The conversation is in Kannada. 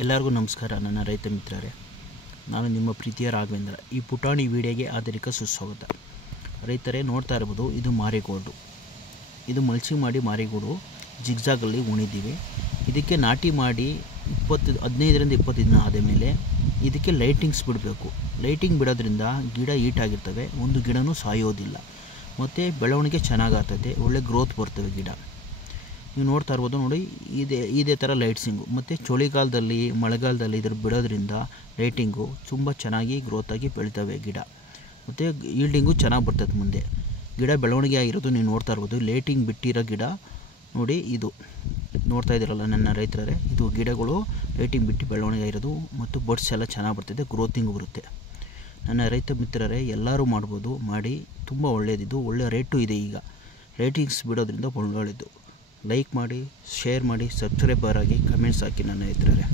ಎಲ್ಲರಿಗೂ ನಮಸ್ಕಾರ. ನನ್ನ ರೈತ ಮಿತ್ರರೇ, ನಾನು ನಿಮ್ಮ ಪ್ರೀತಿಯ ರಾಘವೇಂದ್ರ. ಈ ಪುಟಾಣಿ ವಿಡಿಯೋಗೆ ಆಂತರಿಕ ಸುಸ್ವಾಗತ. ರೈತರೇ, ನೋಡ್ತಾ ಇರ್ಬೋದು, ಇದು ಮಾರಿಗೋಲ್ಡು. ಇದು ಮಲ್ಚಿಂಗ್ ಮಾಡಿ ಮಾರಿಗೋಲ್ಡು ಜಿಗ್ಜಾಗಲ್ಲಿ ಉಣಿದ್ದೀವಿ. ಇದಕ್ಕೆ ನಾಟಿ ಮಾಡಿ 15ರಿಂದ 20 ದಿನ ಆದ ಮೇಲೆ ಇದಕ್ಕೆ ಲೈಟಿಂಗ್ಸ್ ಬಿಡಬೇಕು. ಲೈಟಿಂಗ್ ಬಿಡೋದ್ರಿಂದ ಗಿಡ ಹೀಟಾಗಿರ್ತವೆ, ಒಂದು ಗಿಡನೂ ಸಾಯೋದಿಲ್ಲ ಮತ್ತು ಬೆಳವಣಿಗೆ ಚೆನ್ನಾಗಾಗ್ತದೆ, ಒಳ್ಳೆ ಗ್ರೋತ್ ಬರ್ತವೆ ಗಿಡ. ನೀವು ನೋಡ್ತಾ ಇರ್ಬೋದು ನೋಡಿ, ಇದೇ ಥರ ಲೈಟ್ಸಿಂಗು ಮತ್ತು ಚಳಿಗಾಲದಲ್ಲಿ ಮಳೆಗಾಲದಲ್ಲಿ ಇದ್ರ ಬಿಡೋದ್ರಿಂದ ಲೈಟಿಂಗು ತುಂಬ ಚೆನ್ನಾಗಿ ಗ್ರೋತಾಗಿ ಬೆಳಿತವೆ ಗಿಡ ಮತ್ತು ಈಲ್ಡಿಂಗು ಚೆನ್ನಾಗಿ ಬರ್ತದೆ. ಮುಂದೆ ಗಿಡ ಬೆಳವಣಿಗೆ ಆಗಿರೋದು ನೀವು ನೋಡ್ತಾ ಇರ್ಬೋದು. ಲೈಟಿಂಗ್ ಬಿಟ್ಟಿರೋ ಗಿಡ ನೋಡಿ, ಇದು ನೋಡ್ತಾ ಇದ್ದೀರಲ್ಲ ನನ್ನ ರೈತರೇ, ಇದು ಗಿಡಗಳು ಲೈಟಿಂಗ್ ಬಿಟ್ಟು ಬೆಳವಣಿಗೆ ಆಗಿರೋದು ಮತ್ತು ಬಡ್ಸ್ ಎಲ್ಲ ಚೆನ್ನಾಗಿ ಬರ್ತದೆ, ಗ್ರೋತಿಂಗು ಬರುತ್ತೆ. ನನ್ನ ರೈತ ಮಿತ್ರರೇ, ಎಲ್ಲರೂ ಮಾಡ್ಬೋದು, ಮಾಡಿ ತುಂಬ ಒಳ್ಳೆಯದಿದ್ದು, ಒಳ್ಳೆ ರೇಟು ಇದೆ. ಈಗ ಲೈಟಿಂಗ್ಸ್ ಬಿಡೋದ್ರಿಂದ ಒಳ್ಳೆಯದು. ಲೈಕ್ ಮಾಡಿ, ಶೇರ್ ಮಾಡಿ, ಸಬ್ಸ್ಕ್ರೈಬರ್ ಆಗಿ, ಕಮೆಂಟ್ಸ್ ಹಾಕಿ ನನ್ನ ರೈತರೇ.